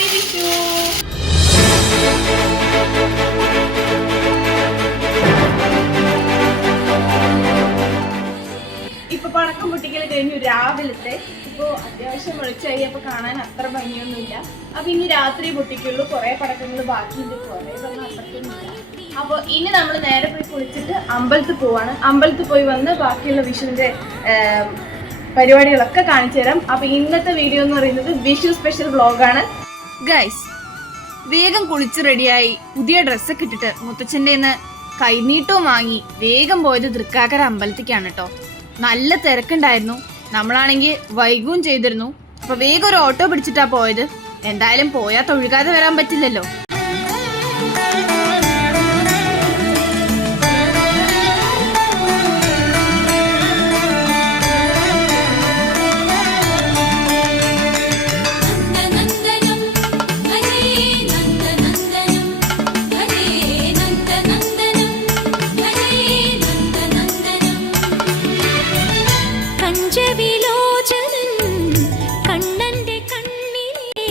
Happy Vishu. ഇപ്പൊ പടക്കം പൊട്ടിക്കൽ കഴിഞ്ഞു രാവിലത്തെ. ഇപ്പൊ അത്യാവശ്യം വെളിച്ചായി, അപ്പൊ കാണാൻ അത്ര ഭംഗിയൊന്നുമില്ല. അപ്പൊ ഇനി രാത്രി പൊട്ടിക്കുള്ളൂ. കുറെ പടക്കങ്ങൾ ബാക്കിയുണ്ട്, കുറെ അത്രയ്ക്കൊന്നുമില്ല. അപ്പൊ ഇനി നമ്മൾ നേരെ പോയി കുളിച്ചിട്ട് അമ്പലത്തിൽ പോവാണ്. അമ്പലത്തിൽ പോയി വന്ന് ബാക്കിയുള്ള വിഷുവിന്റെ പരിപാടികളൊക്കെ കാണിച്ചു തരാം. അപ്പൊ ഇന്നത്തെ വീഡിയോ എന്ന് പറയുന്നത് വിഷു സ്പെഷ്യൽ വ്ളോഗാണ്. ഗൈസ്, വേഗം കുളിച്ച് റെഡിയായി പുതിയ ഡ്രസ്സൊക്കെ ഇട്ടിട്ട് മുത്തച്ഛൻ്റെ കൈനീട്ടവും വാങ്ങി വേഗം പോയത് തൃക്കാക്കര അമ്പലത്തിക്കാണ് കേട്ടോ. നല്ല തിരക്കുണ്ടായിരുന്നു. നമ്മളാണെങ്കിൽ വൈകുകയും ചെയ്തിരുന്നു. അപ്പൊ വേഗം ഒരു ഓട്ടോ പിടിച്ചിട്ടാ പോയത്. എന്തായാലും പോയാൽ തൊഴുകാതെ വരാൻ പറ്റില്ലല്ലോ.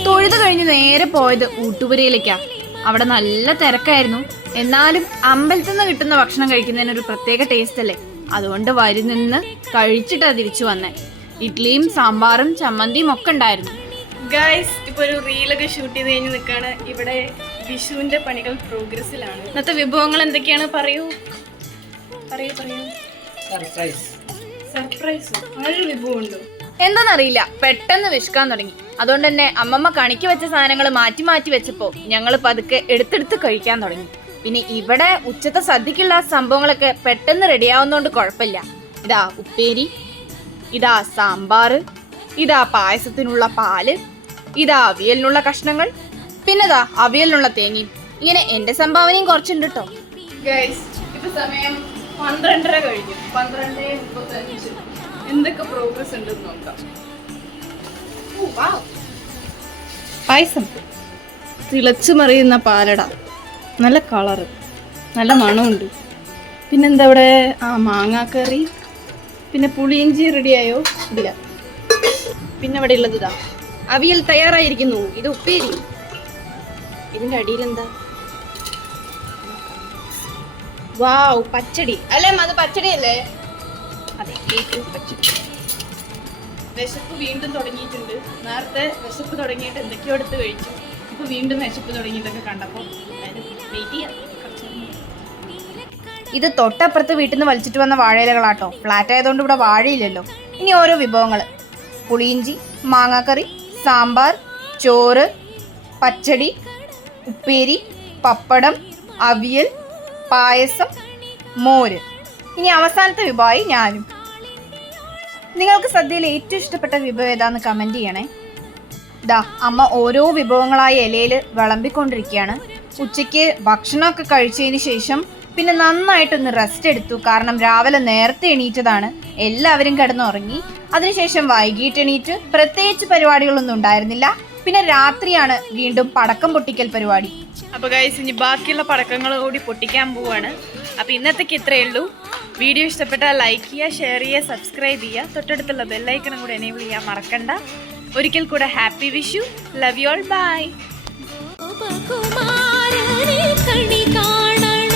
തൊഴുത് കഴിഞ്ഞ് നേരെ പോയത് ഊട്ടുപുരയിലേക്കാ. അവിടെ നല്ല തിരക്കായിരുന്നു. എന്നാലും അമ്പലത്തിൽ നിന്ന് കിട്ടുന്ന ഭക്ഷണം കഴിക്കുന്നതിനൊരു പ്രത്യേക ടേസ്റ്റ് അല്ലേ. അതുകൊണ്ട് വരി നിന്ന് കഴിച്ചിട്ടാ തിരിച്ചു വന്നേ. ഇഡ്ഡലിയും സാമ്പാറും ചമ്മന്തിയും ഒക്കെ ഉണ്ടായിരുന്നു. ഗൈസ്, ഇപ്പൊ ഒരു റീലൊക്കെ ഷൂട്ട് ചെയ്ത് കഴിഞ്ഞ് നിൽക്കാണ്. ഇവിടെ വിഷുവിന്റെ പണികൾ പ്രോഗ്രസ്സിലാണ്. ഇന്നത്തെ വിഭവങ്ങൾ എന്തൊക്കെയാണ്? പറയൂ. സർപ്രൈസ് അങ്ങനൊരു വിഭവം ഉണ്ടോ? എന്താന്നറിയില്ല, പെട്ടെന്ന് വിശക്കാൻ തുടങ്ങി. അതുകൊണ്ട് തന്നെ അമ്മമ്മ കണിക്ക് വെച്ച സാധനങ്ങൾ മാറ്റി മാറ്റി വെച്ചപ്പോ ഞങ്ങൾ പതുക്കെ എടുത്തെടുത്ത് കഴിക്കാൻ തുടങ്ങി. പിന്നെ ഇവിടെ ഉച്ചത്തെ സദ്യക്കുള്ള സംഭവങ്ങളൊക്കെ പെട്ടെന്ന് റെഡിയാവുന്നോണ്ട് കുഴപ്പമില്ല. ഇതാ ഉപ്പേരി, ഇതാ സാമ്പാർ, ഇതാ പായസത്തിനുള്ള പാല്, ഇതാ അവിയലിനുള്ള കഷ്ണങ്ങൾ, പിന്നെതാ അവിയലിനുള്ള തേങ്ങയും. ഇങ്ങനെ എന്റെ സംഭാവനയും കുറച്ചുണ്ട് കേട്ടോ. ഗൈസ്, ഇപ്പൊ സമയം 12:30 കഴിഞ്ഞു. 12:35. എന്തൊക്കെ പ്രോഗ്രസ് ഉണ്ടെന്ന് നോക്കാം. പായസം തിളച്ചു മറിയുന്ന പാലട, നല്ല കളറ്, നല്ല മണമുണ്ട്. പിന്നെന്താ ഇവിടെ? മാങ്ങാക്കറി, പിന്നെ പുളിയിഞ്ചി റെഡിയായോ? ഇല്ല. പിന്നെ ഇവിടെ ഉള്ളത് ഇതാ അവിയൽ തയ്യാറായിരിക്കുന്നു. ഇത് ഉപ്പേരി. ഇതിന്റെ അടിയിലെന്താ? വാവ്, പച്ചടി അല്ലേ? അത് പച്ചടി അല്ലേ? അതെ, പച്ചടി. വിശപ്പ് വീണ്ടും തുടങ്ങിയിട്ടുണ്ട്. നേരത്തെ വിശപ്പ് തുടങ്ങിയിട്ട് എന്തൊക്കെയോ എടുത്ത് കഴിച്ചു. ഇപ്പൊ വീണ്ടും വിശപ്പ് തുടങ്ങിയിട്ടൊക്കെ കണ്ടപ്പോൾ വെയിറ്റ് ചെയ്യാം. ഇത് തൊട്ടപ്പുറത്ത് വീട്ടിൽ നിന്ന് വലിച്ചിട്ട് വന്ന വാഴയിലകളാട്ടോ. ഫ്ലാറ്റ് ആയതുകൊണ്ട് ഇവിടെ വാഴയില്ലല്ലോ. ഇനി ഓരോ വിഭവങ്ങൾ: പുളിയിഞ്ചി, മാങ്ങാക്കറി, സാമ്പാർ, ചോറ്, പച്ചടി, ഉപ്പേരി, പപ്പടം, അവിയൽ, പായസം, മോര്. ഇനി അവസാനത്തെ വിഭവമായി ഞാനും. നിങ്ങൾക്ക് സദ്യയിൽ ഏറ്റവും ഇഷ്ടപ്പെട്ട വിഭവം ഏതാന്ന് കമന്റ് ചെയ്യണേ. ഇതാ അമ്മ ഓരോ വിഭവങ്ങളായി ഇലയിൽ വിളമ്പിക്കൊണ്ടിരിക്കുകയാണ്. ഉച്ചയ്ക്ക് ഭക്ഷണമൊക്കെ കഴിച്ചതിന് ശേഷം പിന്നെ നന്നായിട്ടൊന്ന് റെസ്റ്റ് എടുത്തു. കാരണം രാവിലെ നേരത്തെ എണീറ്റതാണ്. എല്ലാവരും കിടന്നുറങ്ങി. അതിനുശേഷം വൈകിട്ട് എണീറ്റ്. പ്രത്യേകിച്ച് പരിപാടികളൊന്നും ഉണ്ടായിരുന്നില്ല. പിന്നെ രാത്രിയാണ് വീണ്ടും പടക്കം പൊട്ടിക്കൽ പരിപാടി. അപ്പൊ ഗൈസ്, ഇനി ബാക്കിയുള്ള പടക്കങ്ങൾ കൂടി പൊട്ടിക്കാൻ പോവാണ്. അപ്പൊ ഇന്നത്തേക്ക് ഇത്രയേ ഉള്ളൂ. വീഡിയോ ഇഷ്ടപ്പെട്ടാൽ ലൈക്ക് ചെയ്യുക, ഷെയർ ചെയ്യുക, സബ്സ്ക്രൈബ് ചെയ്യുക. തൊട്ടടുത്തുള്ള ബെല്ലൈക്കണും കൂടെ എനേബിൾ ചെയ്യാൻ മറക്കണ്ട. ഒരിക്കൽ കൂടെ happy Vishu. Love you all. Bye. കണി കാണണം.